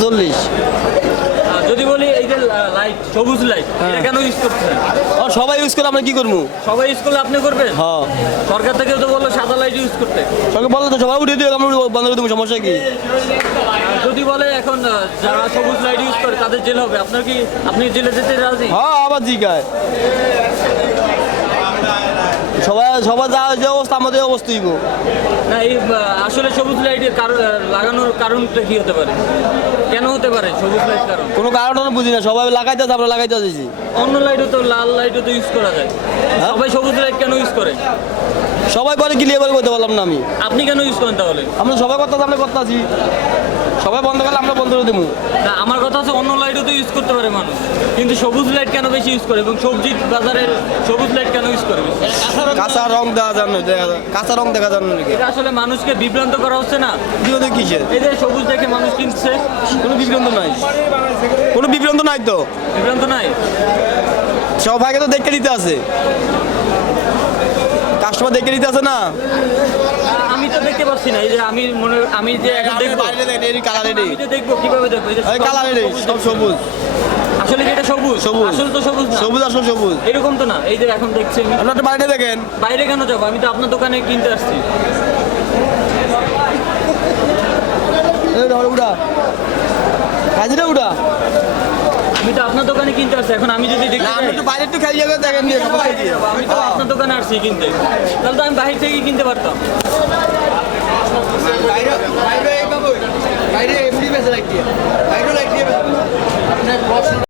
চল্লিশ। যদি বলি এই যে লাইট সবুজ লাইট এটা কেন ইউজ করছেন? ও সবাই ইউজ করে আমরা কি করব? সবাই ইউজ করলে আপনি করবেন? হ্যাঁ। সরকার থেকে তো বলল সাদা লাইট ইউজ করতে। সবাই বলল তো সবাই উঠে দিয়ে আমরা বন্ধ করে দেবো সমস্যা কি? যদি বলে এখন যারা সবুজ লাইট ইউজ করে তাদের জেল হবে। আপনার কি আপনি জেলে যেতে রাজি? হ্যাঁ আবার জিগায়। সবাই সবার যা যে অবস্থা আমাদের অবস্থা না এই আসলে সবুজ কারণ লাগানোর কারণটা কি হতে পারে? কেন হতে পারে সবুজ লাইট কারণ? কোনো কারণ বুঝি না সবাই লাগাইতে আছে, আমরা লাগাইতে আছি অন্য লাইটও তো লাল লাইটও তো ইউজ করা যায়। সবাই সবুজ লাইট কেন ইউজ করে? সবাই করে ক্লিয়ার করে করতে পারলাম না আমি। আপনি কেন ইউজ করেন তাহলে? আমরা সবাই করতে আমরা করতে আছি। সবাই বন্ধ করলে আমরা বন্ধ করে দেবো না আমার কথা হচ্ছে অন্য লাইটও তো ইউজ করতে পারে মানুষ। কিন্তু সবুজ লাইট কেন বেশি ইউজ করে? এবং সবজি বাজারের সবুজ লাইট কেন ইউজ করে কাঁচা রং দেখা যান কাঁচা রং দেখা যান নাকি? এটা আসলে মানুষকে বিভ্রান্ত করা হচ্ছে না? বিভ্রান্ত কিসের? এই যে সবুজ দেখে মানুষ কিনছে। কোনো বিভ্রান্ত নাই। কোনো বিভ্রান্ত নাই তো? বিভ্রান্ত নাই? সবাইকে তো দেখে নিতে আছে। কাস্টমার দেখে নিতে আছে না? আমি তো না এই যে আমি মনে আমি যে এখন দেখব কালার আমি যে দেখব কীভাবে দেখব এই যে কালার সবুজ সব সবুজ। আসলে কি এটা সবুজ? সবুজ। আসলে তো সবুজ না। সবুজ আসল সবুজ। এরকম তো না এই যে এখন দেখছি আমি। আপনার একটা বাড়িটা দেখেন। বাইরে কেন যাব? আমি তো আপনার দোকানে কিনতে আসছি। উড়া। উড়া। আমি তো আপনার দোকানে কিনতে আসছি এখন আমি যদি না আপনি একটু বাইরে একটু খেয়ে যাবেন দেখেন আমি তো আপনার দোকানে আসছি কিনতে। তাহলে তো আমি বাইরে থেকে কিনতে পারতাম বাইরে বাইরে এমনি বেঁচে রাখি বাইরে রাখি